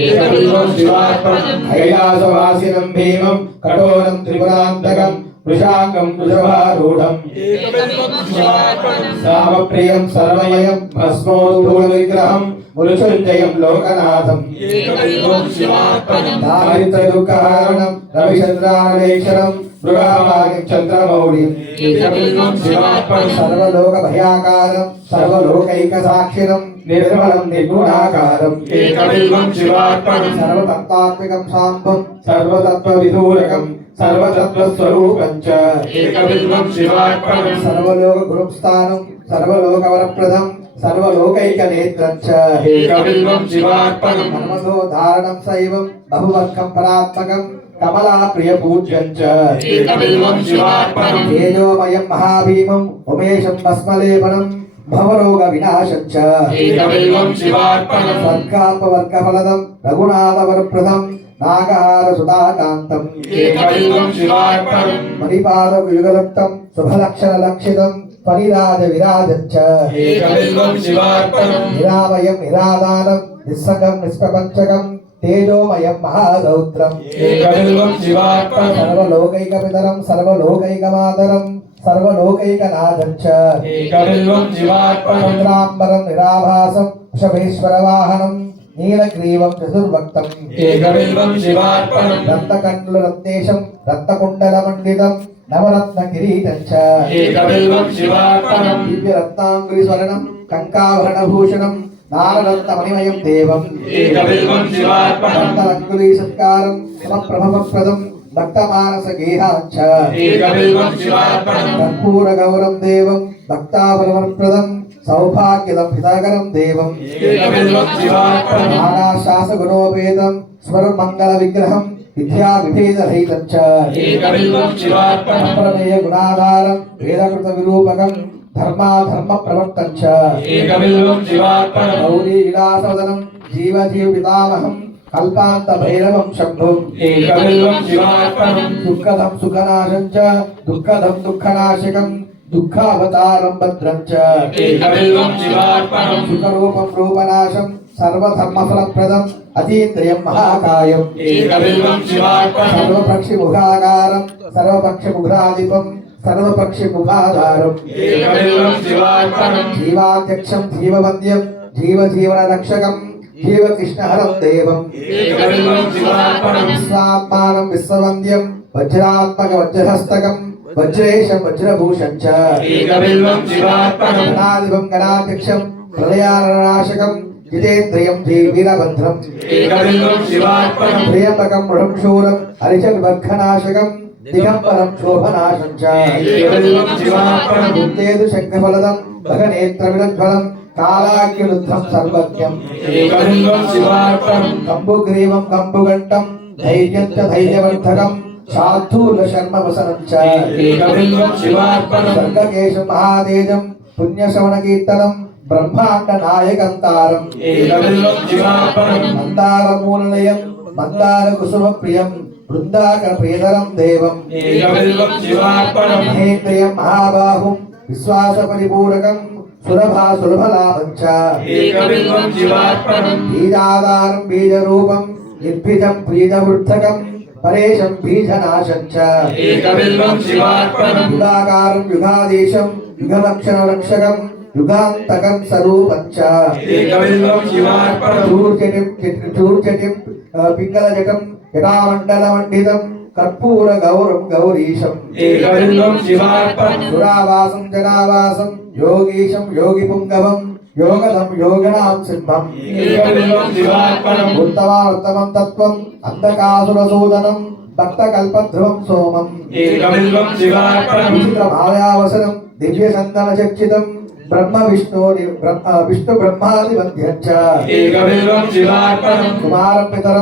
ఏకబిల్వం శివార్పణం కైలాసవాసినం భీమం కఠోరం త్రిపురాంతకం వృషాంగం వృషభారూఢం ఏకబిల్వం శివార్పణం సామప్రియం సర్వమయం భస్మోద్ధూల విగ్రహం మృత్యుంజయం లోకనాథం ఏకబిల్వం శివార్పణం దారిద్ర దుఃఖహారణం రవిచంద్రానలేక్షణం మృగామాయం చంద్రమౌళిం ఏకబిల్వం శివార్పణం సర్వలోక భయాకారం సర్వలోకైక సాక్షిణం నిర్మలం నిర్గుణాకారం ఏకబిల్వం శివార్పణం సర్వతత్వాత్మికం శాంతం సర్వతత్వ విదూరకం సర్వతత్వస్వరూపం చ ఏకబిల్వం శివార్పణం సర్వలోక గురుస్థానం సర్వలోకవరప్రదం సర్వలోకైక నేత్రం చ ఏకబిల్వం శివార్పణం మనమతో ధారణం సైవం బహువర్గం పరాత్మకం కమలా ప్రియ పూజ్యం చ ఏకబిల్వం శివార్పణం తేజోమయం మహాభీమం ఉమేశం భస్మలేపనం భవరోగ వినాశం చ ఏకబిల్వం శివార్పణం స్వర్గాపవర్గఫలదం రఘునాథవరప్రదం నాగహార సుధాకాంతం ఏకబిల్వం శివార్పణం మణిపాదయుగలక్తం శుభలక్షణ లక్షితం పరిరాజ విరాజం చ ఏకబిల్వం శివార్పణం నిరామయం నిరాదానం నిస్సంగం నిష్ప్రపంచకం తేజోమయం మహారౌద్రం ఏకబిల్వం శివార్పణం సర్వలోకైకపితరం సర్వలోకైకమాతరం సర్వలోకైకనాథం చ ఏకబిల్వం శివార్పణం చంద్రాంబరం నిరాభాసం వృషభేశ్వరవాహనం నీలగ్రీవం చతుర్భక్తం ఏకబిల్వం శివార్పణం రక్తకండ్లు రత్నేశం రక్తకుండలమండితం నవరత్న కిరీటం చ ఏకబిల్వం శివార్పణం దివ్యరత్నాంగులి స్వర్ణం కంకాభరణభూషణం నారరత్నమణిమయం దేవం ఏకబిల్వం శివార్పణం రత్నరంగులీ సత్కారం సమప్రభవప్రదం భక్తమానస గేహాంచ ఏకబిల్వం శివార్పణం కర్పూర గౌరం దేవం భక్తావరవరప్రదం సౌభాగ్యదం హితకరం దేవం ఏకబిల్వం శివార్పణం నానాశాస గుణోపేతం స్వరమంగళ విగ్రహం విద్యా విభేద రహితం చ ఏకబిల్వం శివార్పణం ప్రమేయ గుణాధారం వేదకృత విరూపకం ధర్మాధర్మ ప్రవర్తం చ ఏకబిల్వం శివార్పణం గౌరీ విలాసవదనం జీవజీవ పితామహం కల్పాంత భైరవం శంభుం ఏకబిల్వం శివార్పణం దుఃఖదం సుఖనాశం చ దుఃఖదం దుఃఖనాశకం దుఃఖావతారం భద్రం చ ఏకబిల్వం శివార్పణం సుఖరూపం రూపనాశం సర్వధర్మఫలప్రదం అతీంద్రియం మహాకాయం ఏకబిల్వం శివార్పణం సర్వపక్షి ముఖాకారం సర్వపక్ష ముఖాధిపం సర్వపక్షి ముఖాధారం ఏకబిల్వం శివార్పణం జీవాధ్యక్షం జీవవంద్యం జీవజీవన రక్షకం జీవకృష్ణహరం దేవం ఏకబిల్వం శివార్పణం విశ్వాత్మానం విశ్వవంద్యం వజ్రాత్మక వజ్రహస్తకం వజ్రేశం వజ్రభూషం చ ఏకబిల్వం శివార్పణం గణాధిపం గణాధ్యక్షం ప్రళయానాశకం జితేంద్రియం వీరభద్రం ఏకబిల్వం శివార్పణం ప్రియంబకం మృఢంశూరం హరిచర్వర్ఘనాశకం దిగంబరం శోభనాశం చ ఏకబిల్వం శివార్పణం ముక్తేదు శంఖఫలదం భగనేత్రవిరజ్వలం కాలాగ్నిరుద్ధం సర్వజ్ఞం ఏకబిల్వం శివార్పణం కంబుగ్రీవం కంబుగంటం ధైర్యం చ ధైర్యవర్ధకం శార్థూల శర్మ వసనం చ ఏకబిల్వం శివార్పణం స్వర్గకేశం మహాతేజం పుణ్యశ్రవణ కీర్తనం బ్రహ్మాండ నాయకంతారం ఏకబిల్వం శివార్పణం మందారమూలనయం మందార కుసుమ ప్రియం బృందాకర ప్రియతరం దేవం ఏకబిల్వం శివార్పణం మహేంద్రియం మహాబాహుం విశ్వాస పరిపూరకం సులభా సులభలాభం చ ఏకబిల్వం శివార్పణం బీజాధారం బీజరూపం నిర్భిజం బీజవృద్ధకం పరేశం బీజనాశం చ ఏకబిల్వం శివార్పణం యుగాకారం యుగాదేశం యుగలక్షణ రక్షకం యుగాంతకం స్వరూపం చ ఏకబిల్వం శివార్పణం చూర్జటిం పింగళజటం జటామండలమండితం కర్పూర గౌరం గౌరీశం ఏకబిల్వం శివార్పణం సురావాసం జనావాసం యోగీశం యోగి పుంగవం యోగదం యోగనాం సింహం ఏకబిల్వం శివార్పణం ఉత్తమానుత్తమం తత్వం అంధకాసురసూదనం భక్తకల్పధ్రువం సోమం ఏకబిల్వం శివార్పణం విచిత్రమాయావసనం దివ్యచందన చర్చితం బ్రహ్మ విష్ణు బ్రహ్మాది వంద్యం చ ఏకబిల్వం శివార్పణం కుమారం పితరం